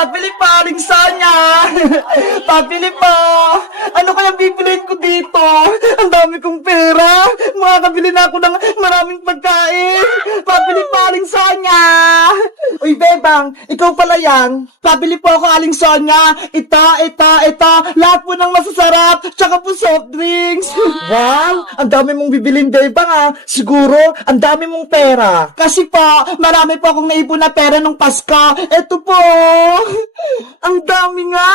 Pabili pa, Aling Sonia! Pabili pa! Ano kaya bibiliin ko dito? Ang dami kong pera! Makakabili na ako ng maraming pagkain! Pabili pa, Aling Sonia! Uy, Bebang, ikaw pala yan. Pabili po ako, Aling Sonia. Ito. Lahat po ng masasarap. Tsaka po soft drinks. Wow! Ang dami mong bibilin, Bebang, ah. Siguro, ang dami mong pera. Kasi po, marami po akong naipon na pera nung Pasko. Ito po. Ang dami nga.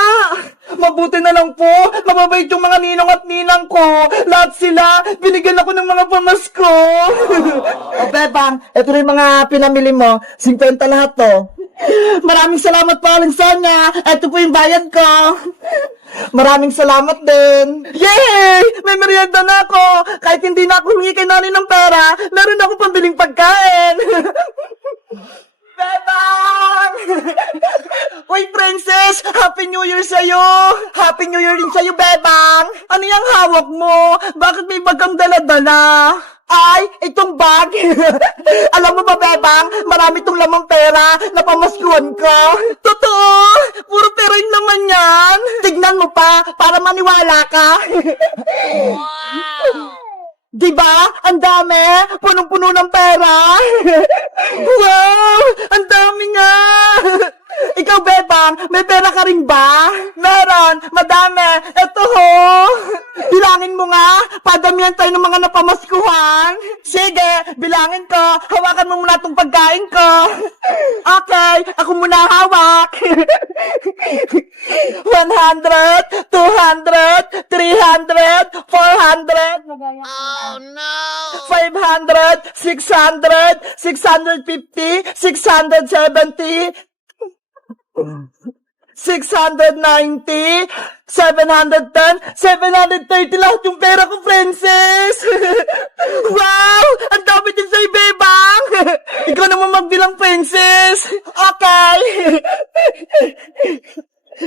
Mabuti na lang po. Mababait yung mga ninong at ninang ko. Lahat sila, binigyan ako ng mga pamasko. O, Bebang, ito rin mga pinamili mo. 50 lahat to. Maraming salamat po, Aling Sonia. Ito po yung bayad ko. Maraming salamat din. Yay! May merienda na ako. Kahit hindi na ako humingi kay nanay ng pera, meron ako pambiling pagkain. Bebang! Uy, Princess! Happy New Year sa'yo! Happy New Year din sa'yo, Bebang! Ano yung hawak mo? Bakit may bagang dala-dala? Ay, itong bag! Alam mo ba, Bebang? Marami itong lamang pera na pamaskuhan ko. Totoo! Puro pera yun naman yan! Tignan mo pa, para maniwala ka. Wow! Diba? Ang dami! Punong-puno ng pera! Wow! Ang dami nga! Ikaw, Bebang, may pera ka rin ba? Meron! Madami! Ito ho! Bilangin mo nga! Padamihan tayo ng mga napamaskuhan! Sige! Bilangin ko! Hawakan mo muna itong pagkain ko! Okay! Ako muna hawak! 100, 200, 300, 400, Oh no! 500, 600, 650, 670, 690, 710, 730 lahat yung pera ko, Princess! Wow! Ang dami din sa'yo, Bebang! Ikaw naman magbilang, Princess! Okay! 100,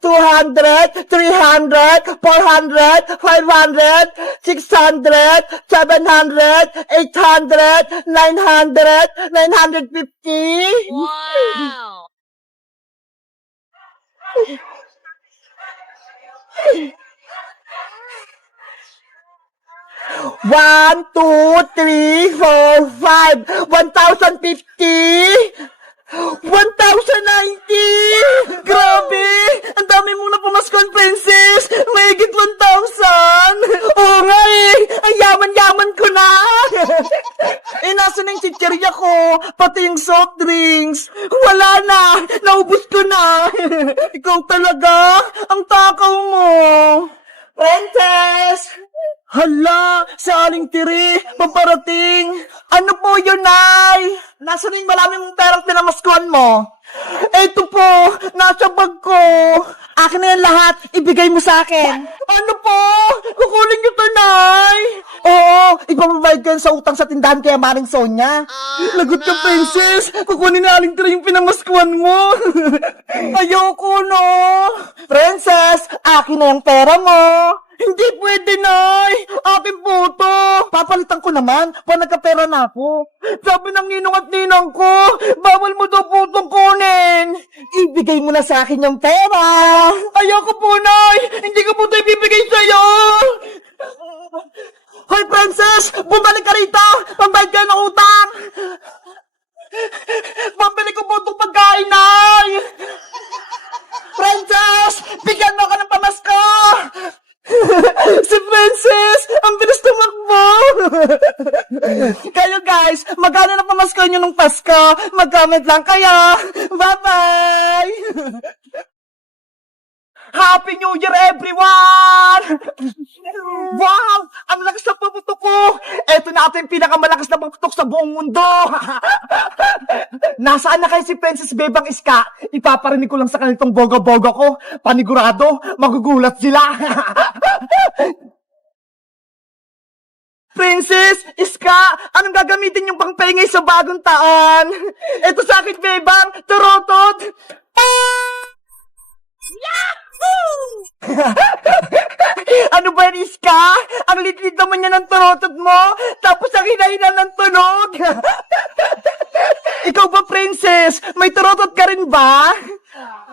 200, 300, 400, 500, 600, 700, 800, 900, 950. Wow! One, two, three, four, five. 1,050. 1,090! Grabe! Ang dami mong napamaskuhan, Princess! Mahigit 1,000! Oo nga eh! Ang yaman-yaman ko na! Nasa na yung chichirya ko? Pati yung soft drinks! Wala na! Naubos ko na! Ikaw talaga! Ang takaw mo! Princess! Hala, sa Aling Tiri, paparating. Ano po yun, Nay? Nasaan yung maraming mong perang pinamaskuhan mo? Eto po, nasa bag ko. Akin na yan lahat, ibigay mo sa akin. Ano po? Kukunin niyo to, Nay? Oo, ipapabayad ko yan sa utang sa tindahan kaya Maring Sonia. Lagot ka, Princess. Kukunin na Aling Tiri yung pinamaskuhan mo. Ayoko, no? Princess, akin na yung pera mo. Hindi pwede, Nay! Akin po to! Papalitan ko naman, pag nagkapera na ako. Sabi ng ninong at ninang ko, bawal mo daw po itong kunin! Ibigay mo na sa akin yung pera! Ayoko po, Nay! Hindi ko po ito ibibigay sa'yo! Hoy, Princess! Bumalik ka rito! Pambayad ka ng utang! Pambili ko po itong pagkain, Nay! Princess! Bigyan mo ako ng pamasko! Si Princess! Ang bilis tumakbo! Kayo guys, magkano na pamasko nyo nung Pasko? Mag-comment lang kayo! Bye-bye! Happy New Year, everyone! Wow! Ang lakas na paputok ko! Ito na ito yung pinakamalakas na paputok sa buong mundo! Nasaan na kayo si Princess Bebang Iska? Ipaparinig ko lang sa kanitong boga-boga ko. Panigurado, magugulat sila! Princess, Iska, anong gagamitin yung pangpengay sa bagong taon? Ito sa akin, Bebang, turotot! Ano ba yan, Iska? Ang litlit naman yan ng turotot mo, tapos ang hinahina ng tunog. Ikaw ba, princess? May turotot ka rin ba?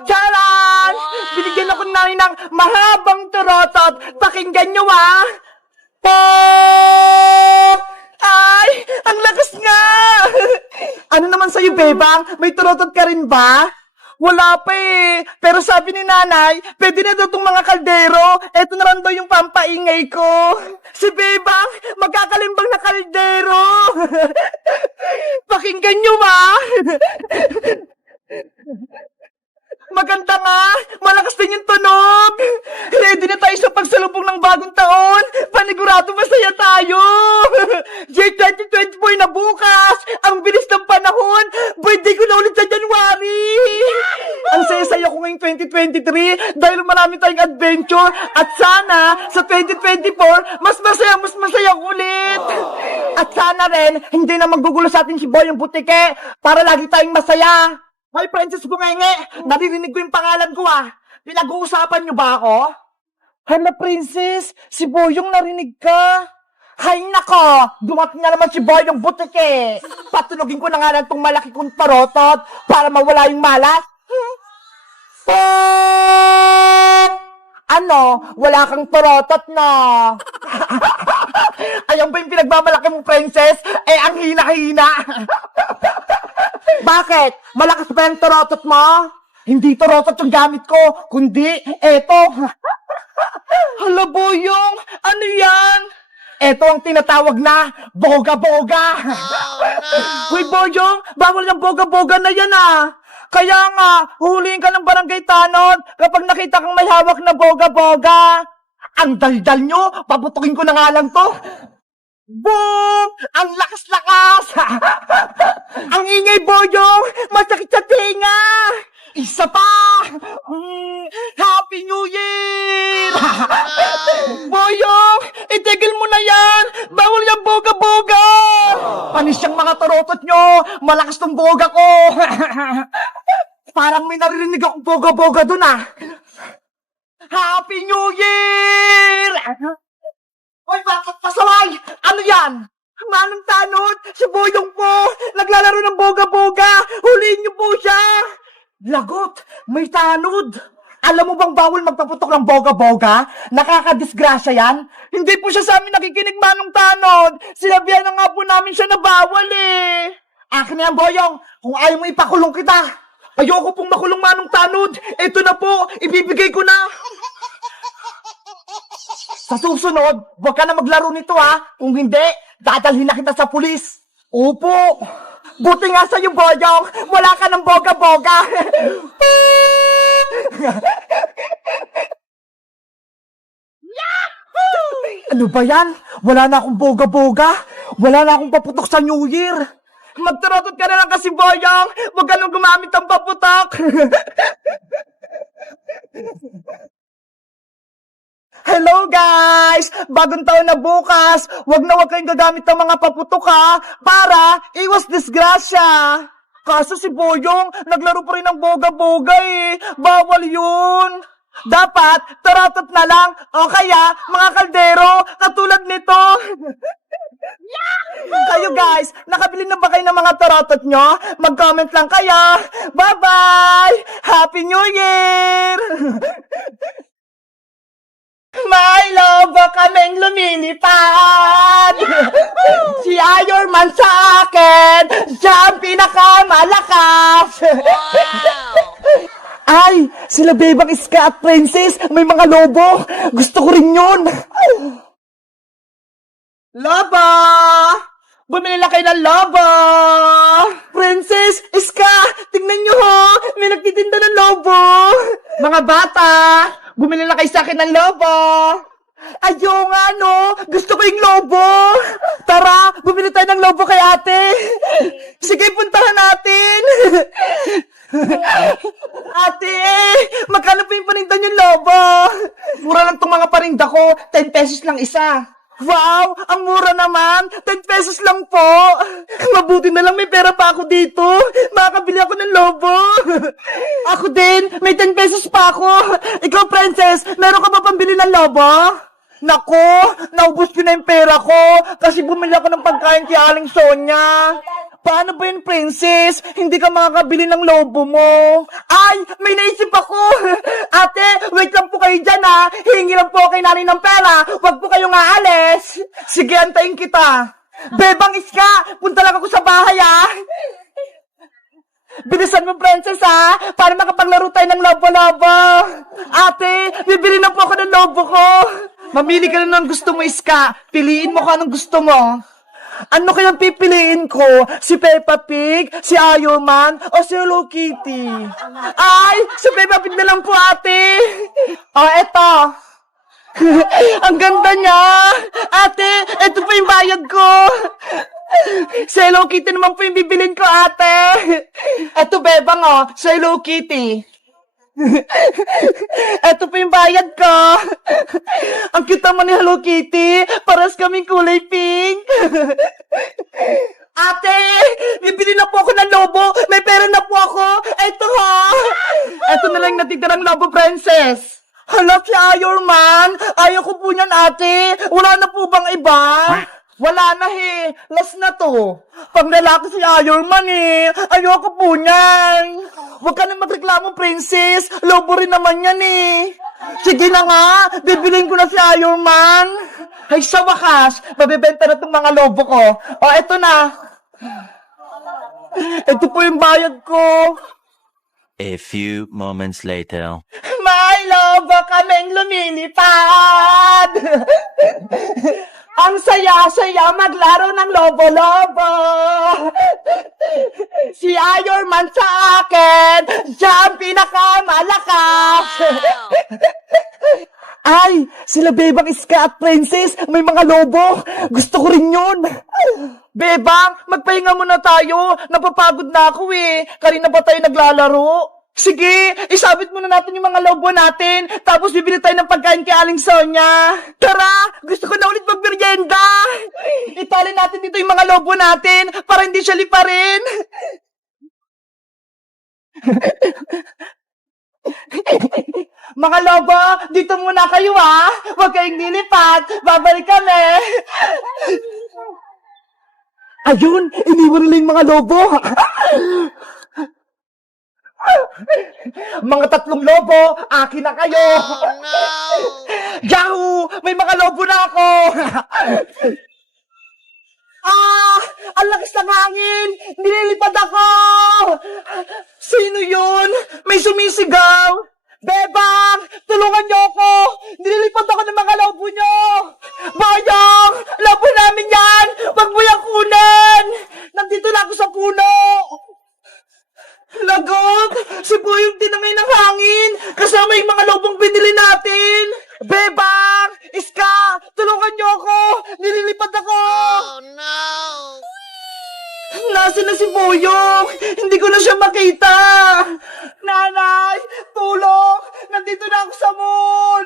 Charan! Binigyan ako namin ng mahabang turotot. Pakinggan nyo, Po! Ay! Ang lakas nga! Ano naman sa'yo, Bebang? May turotot ka rin ba? Wala pa eh. Pero sabi ni nanay, pwede na daw itong mga kaldero. Eto na lang daw yung pampaingay ko. Si Bebang, magkakalimbang na kaldero. Pakinggan nyo, Maganda nga! Malakas din yung tunog! Ready na tayo sa pagsalubong ng bagong taon! Panigurado masaya tayo! Year 2024 na bukas! Ang bilis ng panahon! Birthday ko na ulit sa January! Ang saya-saya ko ngayong 2023 dahil marami tayong adventure at sana sa 2024 mas masaya ulit! At sana rin hindi na maggugulo sa atin si Boy yung butike para lagi tayong masaya! Hoy, Princess Bungenge! Naririnig ko yung pangalan ko, Pinag-uusapan niyo ba ako? Hala, Princess! Si Boyong narinig ka! Hay nako! Dumating na naman si Boyong butike! Patunogin ko na nga lang tong malaki kong tarotot para mawala yung malas! Ano? Wala kang tarotot, no? Ayan ba yung pinagmamalaki mong princess? Ang hina-hina! Bakit? Malakas ba yung tarotot mo? Hindi tarotot yung gamit ko, kundi eto. Hala, Boyong! Ano yan? Eto ang tinatawag na boga-boga. Uy, Boyong! Bawal yung boga-boga na yan, Kaya nga, huhulihin ka ng barangay tanod kapag nakita kang may hawak na boga-boga. Ang daldal nyo, paputukin ko na nga lang to. Boom! Ang lakas-lakas! Ang ingay, Boyong! Masakit sa tinga! Isa pa! Happy New Year! Boyong! Itigil mo na yan! Bawal yung boga-boga! Panis yung mga tarotot nyo! Malakas tong boga ko! Parang may naririnig akong boga-boga dun, Happy New Year! Hoy, bakit pasaway? Ano yan? Manong tanod, si Boyong po, naglalaro ng boga-boga, huliin niyo po siya! Lagot, may tanod! Alam mo bang bawal magpaputok ng boga-boga? Nakakadisgrasya yan? Hindi po siya sa amin nakikinig, Manong tanod! Sinabihan na nga po namin siya na bawal Akin na yan, Boyong, kung ayaw mo ipakulong kita! Ayoko pong makulong, Manong tanod! Ito na po, ibibigay ko na! Sa susunod, huwag ka na maglaro nito, Kung hindi, dadalhin na kita sa pulis. Opo. Buti nga sa'yo, Boyong. Wala ka ng boga-boga. Ano ba yan? Wala na akong boga-boga. Wala na akong paputok sa New Year. Magtarotot ka na lang kasi, Boyong. Huwag ka nang gumamit ng paputok. Hello guys! Bagong taon na bukas! Huwag kayong gagamit ng mga paputok para iwas disgrasya! Kaso si Boyong, naglaro pa rin ng boga-boga Bawal yun! Dapat, tarotot na lang o kaya mga kaldero katulad nito! Kayo guys, nakabili na ba kayo ng mga tarotot nyo? Mag-comment lang kayo! Bye-bye! Happy New Year! May lobo kaming lumilipad! Si Iron Man sa akin! Siya ang pinakamalakas! Wow! Ay! Sila Bebang Iska at Princess! May mga lobo! Gusto ko rin yun! Lobo! Bumili na kayo ng lobo! Princess! Iska! Tingnan nyo May nagtitinda ng lobo! Mga bata! Bumili na kayo sa akin ng lobo! Ayaw nga, Gusto ko yung lobo! Tara, bumili tayo ng lobo kay ate! Sige, puntahan natin! Ate, magkano pa yung paninda yung lobo? Mura lang tong mga paninda ko, 10 pesos lang isa. Wow, ang mura naman, 10 pesos lang po. Mabuti na lang may pera pa ako dito. Makakabili ako ng lobo. Ako din, may 10 pesos pa ako. Ikaw, Princess, meron ka ba pambili ng lobo? Nako, naubos ko na yung pera ko kasi bumili ako ng pagkain kay Aling Sonia. Paano ba yun, princess? Hindi ka makakabili ng lobo mo. Ay, may naisip ako. Ate, wait lang po kayo dyan ha. Hihingi lang po kay nanay ng pera. Huwag po kayong aalis. Sige, antayin kita. Bebang Iska, punta lang ako sa bahay ha. Bilisan mo, princess ha, para makapaglaro tayo ng lobo-lobo. Ate, bibili na po ako ng lobo ko. Mamili ka na ng gusto mo, Iska. Piliin mo kung anong gusto mo. Ano kayang pipiliin ko? Si Peppa Pig, si Iron Man, o si Hello Kitty? Ay, si Peppa Pig na lang po, ate. Oh, eto. Ang ganda niya. Ate, eto pa yung bayad ko. Si Hello Kitty naman po yung bibilin ko, ate. Eto, bebang, oh, si Hello Kitty. Eto pa yung bayad ko. Ang cute naman ni Hello Kitty. Paras kaming kulay pink. Ate, bibili na po ako ng lobo. May pera na po ako. Eto ha. Eto na lang natitirang lobo, princess. Hala, si Iron Man. Ayaw ko po niyan, ate. Wala na po bang iba? Wala na he. Last na to. Pang lalaki si Iron Man eh. Ayoko po niyan. Huwag ka na magreklamo, princess. Lobo rin naman yan eh. Sige na nga. Bibilin ko na si Iron Man. Ay, sa wakas. Mabibenta na itong mga lobo ko. O, eto na. Ito po yung bayad ko. A few moments later. May lobo kaming lumilipad. Ang saya-saya maglaro ng lobo-lobo. Si Iron Man sa akin, siya ang pinakamalakas. Ay, sila Bebang, Iska at Princess, may mga lobo. Gusto ko rin yun. Bebang, magpahinga muna tayo. Napapagod na ako eh. Kanina pa tayo naglalaro. Sige, isabit muna natin yung mga lobo natin. Tapos bibili tayo ng pagkain kay Aling Sonia. Tara, gusto ko na ulit magmerienda. Itali natin dito yung mga lobo natin para hindi siya liparin. Mga lobo, dito muna kayo ha. Huwag kayong lilipat. Babalik kami. Ayun, iniwan nila yung mga lobo. Mga 3 lobo, akin na kayo. Oh no! Yahoo! May mga lobo na ako. Ang lakas ng hangin. Nililipad ako. Sino yun? May sumisigaw. Bebang, tulungan niyo ako. Nililipad ako ng mga lobo niyo. Boyong, lobo namin yan. Wag mo yung kunin. Nandito na ako sa puno. Lagot! Si Boyong tinangay ng hangin! Kasama yung mga lobong binili natin! Bebang! Iska! Tulungan niyo ako! Nililipad ako! Oh no! Nasaan na si Boyong? Hindi ko na siya makita! Nanay! Tulong! Nandito na ako sa moon!